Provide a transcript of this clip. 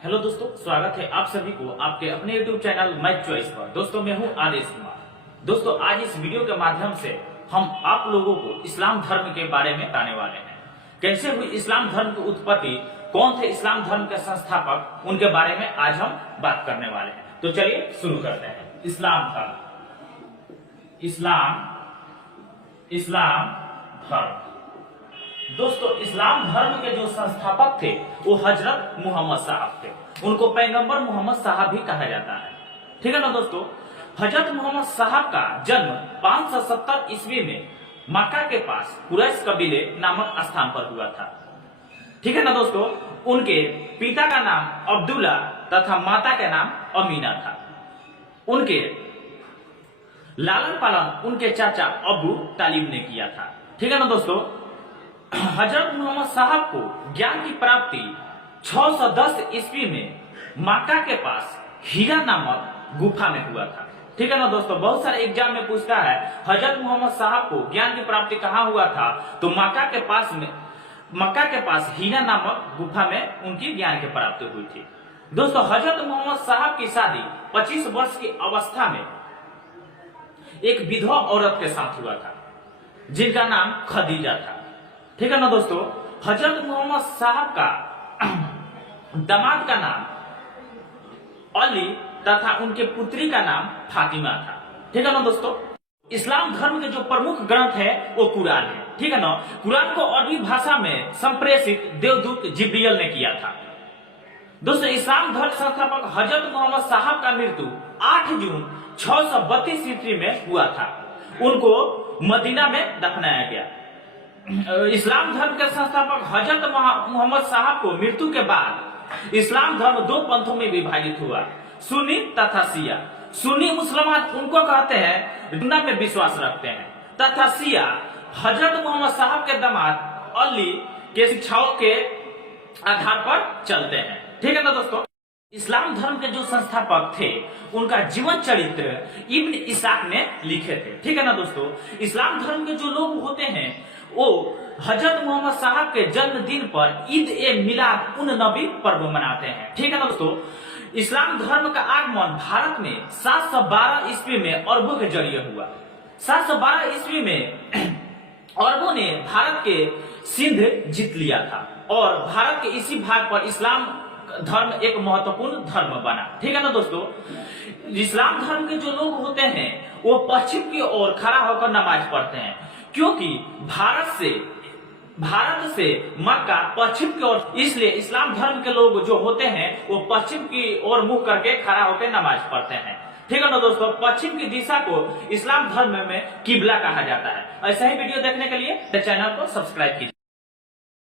Hello दोस्तों, स्वागत है आप सभी को आपके अपने YouTube चैनल मैथ चॉइस पर। दोस्तों मैं हूं आदेश कुमार। दोस्तों आज इस वीडियो के माध्यम से हम आप लोगों को इस्लाम धर्म के बारे में बताने वाले हैं। कैसे हुई इस्लाम धर्म की उत्पत्ति, कौन थे इस्लाम धर्म के संस्थापक, उनके बारे में आज हम बात करने वाले हैं। तो चलिए शुरू करते हैं। इस्लाम धर्म, इस्लाम धर्म। दोस्तों इस्लाम धर्म के जो संस्थापक थे वो हजरत मोहम्मद साहब थे। उनको पैगंबर मोहम्मद साहब भी कहा जाता है। ठीक है ना दोस्तों। हजरत मोहम्मद साहब का जन्म 570 ईस्वी में मक्का के पास कुरैश कबीले नामक स्थान पर हुआ था। ठीक है ना दोस्तों। उनके पिता का नाम अब्दुल्ला तथा माता का नाम अमीना था। उनके लालन पालन उनके चाचा अबू तालिब ने किया था। ठीक है ना दोस्तों। हजरत मोहम्मद साहब को ज्ञान की प्राप्ति 610 ईस्वी में मक्का के पास हीरा नामक गुफा में हुआ था। ठीक है ना दोस्तों। बहुत सारे एग्जाम में पूछता है हजरत मोहम्मद साहब को ज्ञान की प्राप्ति कहाँ हुआ था, तो मक्का के पास हीरा नामक गुफा में उनकी ज्ञान की प्राप्ति हुई थी। दोस्तों हजरत मोहम्मद साहब की शादी 25 वर्ष की अवस्था में एक विधवा औरत के साथ हुआ था जिनका नाम खदीजा था। ठीक है ना दोस्तों। हजरत मोहम्मद साहब का दामाद का नाम अली तथा उनके पुत्री का नाम फातिमा था। ठीक है ना दोस्तों। इस्लाम धर्म के जो प्रमुख ग्रंथ है वो कुरान है। ठीक है ना। कुरान को अरबी भाषा में संप्रेषित देवदूत जिब्रील ने किया था। दोस्तों इस्लाम धर्म संस्थापक हजरत मोहम्मद साहब का मृत्यु 8 जून 632 ईस्वी में हुआ था। उनको मदीना में दफनाया गया। इस्लाम धर्म के संस्थापक हजरत मोहम्मद साहब को मृत्यु के बाद इस्लाम धर्म 2 पंथों में विभाजित हुआ, सुन्नी तथा शिया। सुन्नी मुसलमान उनको कहते हैं जिन्ना में विश्वास रखते हैं, तथा शिया हजरत मोहम्मद साहब के दामाद अली के शिक्षाओं के आधार पर चलते हैं। ठीक है ना दोस्तों। इस्लाम धर्म के जो संस्थापक थे उनका जीवन चरित्र इब्न इसाक ने लिखे थे। ठीक है ना दोस्तों। इस्लाम धर्म के जो लोग होते हैं वो हजरत मोहम्मद साहब के जन्मदिन पर ईद ए मिलाद उन नबी पर्व मनाते हैं। ठीक है ना दोस्तों। इस्लाम धर्म का आगमन भारत में 712 ईस्वी में अरबों के जरिए हुआ। 712 ईस्वी में अरबों ने भारत के सिंध जीत लिया था और भारत के इसी भाग पर इस्लाम धर्म एक महत्वपूर्ण धर्म बना। ठीक है ना दोस्तों। इस्लाम धर्म के जो लोग होते हैं वो पश्चिम की ओर खड़ा होकर नमाज पढ़ते हैं, क्योंकि भारत से मक्का पश्चिम की ओर, इसलिए इस्लाम धर्म के लोग जो होते हैं वो पश्चिम की ओर मुंह करके खड़ा होकर नमाज पढ़ते हैं। ठीक है ना दोस्तों। पश्चिम की दिशा को इस्लाम धर्म में किबला कहा जाता है। ऐसा ही वीडियो देखने के लिए चैनल को सब्सक्राइब कीजिए।